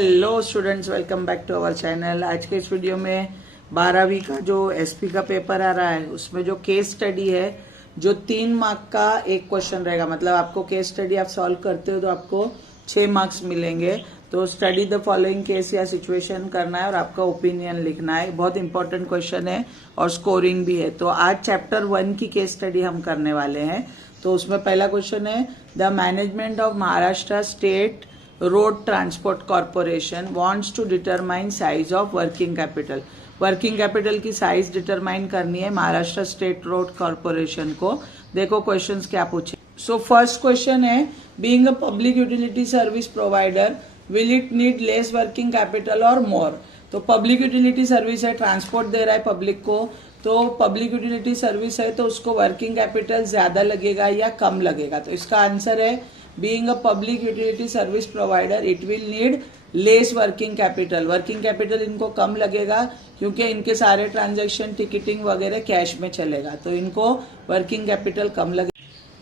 Hello students, welcome back to our channel. आज के इस वीडियो में 12वीं का जो एसपी का पेपर आ रहा है उसमें जो केस स्टडी है, जो 3 मार्क का एक क्वेश्चन रहेगा। मतलब आपको केस स्टडी आप सॉल्व करते हो तो आपको 6 मार्क्स मिलेंगे। तो स्टडी द फॉलोइंग केस या सिचुएशन करना है और आपका ओपिनियन लिखना है। बहुत इंपॉर्टेंट क्वेश्चन है और स्कोरिंग भी है। तो आज चैप्टर 1 की केस स्टडी हम करने वाले हैं। तो उसमें पहला क्वेश्चन है, the management of Maharashtra state road transport corporation wants to determine size of working capital. Working capital की साइज डिटरमाइन करनी है महाराष्ट्र स्टेट रोड कॉर्पोरेशन को। देखो क्वेश्चंस क्या पूछे। सो फर्स्ट क्वेश्चन है, being a public utility service provider will it need less working capital और मोर। तो पब्लिक यूटिलिटी सर्विस है, ट्रांसपोर्ट दे रहा है पब्लिक को, तो पब्लिक यूटिलिटी सर्विस है तो उसको वर्किंग कैपिटल ज्यादा लगेगा या कम लगेगा। तो इसका आंसर है, being a public utility service provider it will need less working capital. Working capital इनको कम लगेगा क्योंकि इनके सारे ट्रांजैक्शन टिकटिंग वगैरह कैश में चलेगा, तो इनको वर्किंग कैपिटल कम लगेगा।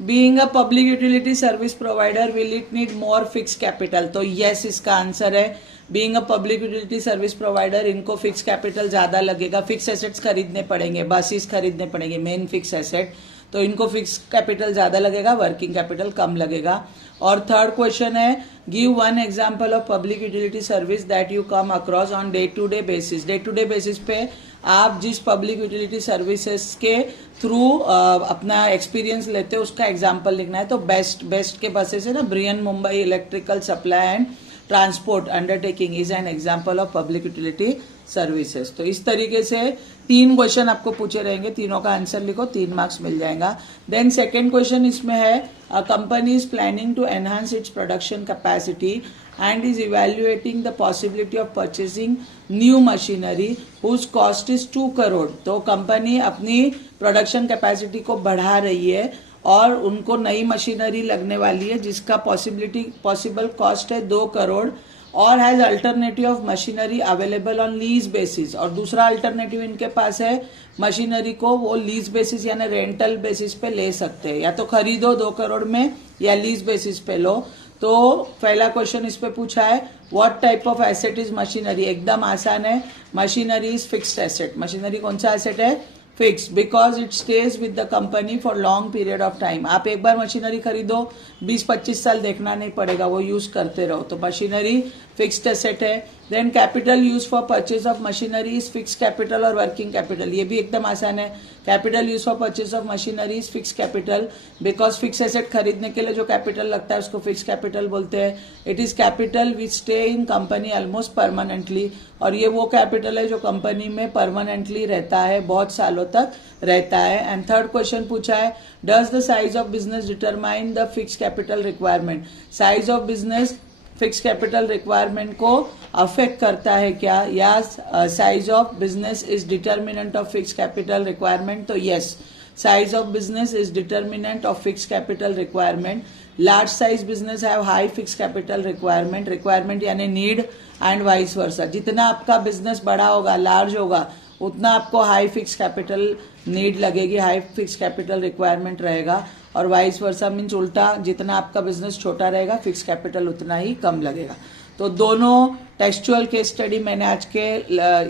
Being a public utility service provider will it need more fix capital. तो यस, इसका आंसर है being a public utility service provider, इनको फिक्स कैपिटल ज्यादा लगेगा। फिक्स एसेट्स खरीदने पड़ेंगे, बसेस खरीदने पड़ेंगे, मेन फिक्स एसेट, तो इनको फिक्स कैपिटल ज्यादा लगेगा, वर्किंग कैपिटल कम लगेगा। और थर्ड क्वेश्चन है, give one example of public utility service that you come across on day to day basis. Day to day basis पे आप जिस पब्लिक यूटिलिटी सर्विसेज के थ्रू अपना एक्सपीरियंस लेते हो उसका एग्जांपल लिखना है। तो बेस्ट के बसेस है ना, Brian Mumbai electrical supply and transport undertaking is an example of public utility services. तो इस तरीके से 3 क्वेश्चन आपको पूछे रहेंगे, तीनों का आंसर लिखो, 3 मार्क्स मिल जाएगा। देन सेकेंड क्वेश्चन इसमें है, a company is planning to enhance its production capacity and is evaluating the possibility of purchasing new machinery whose cost is 2 crore. तो कंपनी अपनी प्रोडक्शन कैपेसिटी को बढ़ा रही है और उनको नई मशीनरी लगने वाली है जिसका पॉसिबल कॉस्ट है 2 करोड़, और has alternative of machinery available on lease basis. और दूसरा अल्टरनेटिव इनके पास है, मशीनरी को वो लीज बेसिस यानी रेंटल बेसिस पे ले सकते हैं, या तो खरीदो 2 करोड़ में या लीज बेसिस पे लो। तो पहला क्वेश्चन इस पे पूछा है, what type of asset is machinery. एकदम आसान है, machinery is fixed asset. Machinery कौन सा एसेट है? Fix, because it stage with the company for long period of time. आप एक बार मशीनरी खरीदो, 20-25 साल देखना नहीं पड़ेगा, वो यूज करते रहो, तो मशीनरी फिक्स्ड एसेट है। Then capital use for purchase of machinery is fix capital और वर्किंग कैपिटल। ये भी एकदम आसान है, capital use for purchase of machinery is fix capital, because fix asset खरीदने के लिए जो कैपिटल लगता है उसको फिक्स कैपिटल बोलते हैं। It is capital which stay in company almost permanently, और ये वो कैपिटल है जो कंपनी में परमानेंटली रहता है, बहुत सालों तक रहता है। एंड थर्ड क्वेश्चन पूछा है, does the size of business determine the fix capital requirement. Size of business fix capital requirement को अफेक्ट करता है क्या, या size of business is determinant of fix capital requirement. तो yes, size of business is determinant of fix capital requirement. Large size business have high fix capital requirement यानी need, and vice versa. जितना आपका business बड़ा होगा, large होगा, उतना आपको high fix capital need लगेगी, हाई फिक्स कैपिटल रिक्वायरमेंट रहेगा, और वाइस वर्सा मीन्स उल्टा, जितना आपका बिजनेस छोटा रहेगा फिक्स कैपिटल उतना ही कम लगेगा। तो दोनों टेक्सचुअल केस स्टडी मैंने आज के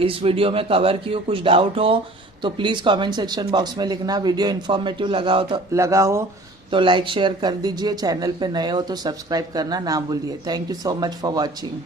इस वीडियो में कवर की हो। कुछ डाउट हो तो प्लीज कमेंट सेक्शन बॉक्स में लिखना। वीडियो इन्फॉर्मेटिव लगा हो तो लाइक शेयर कर दीजिए। चैनल पे नए हो तो सब्सक्राइब करना ना भूलिए। Thank you so much for watching.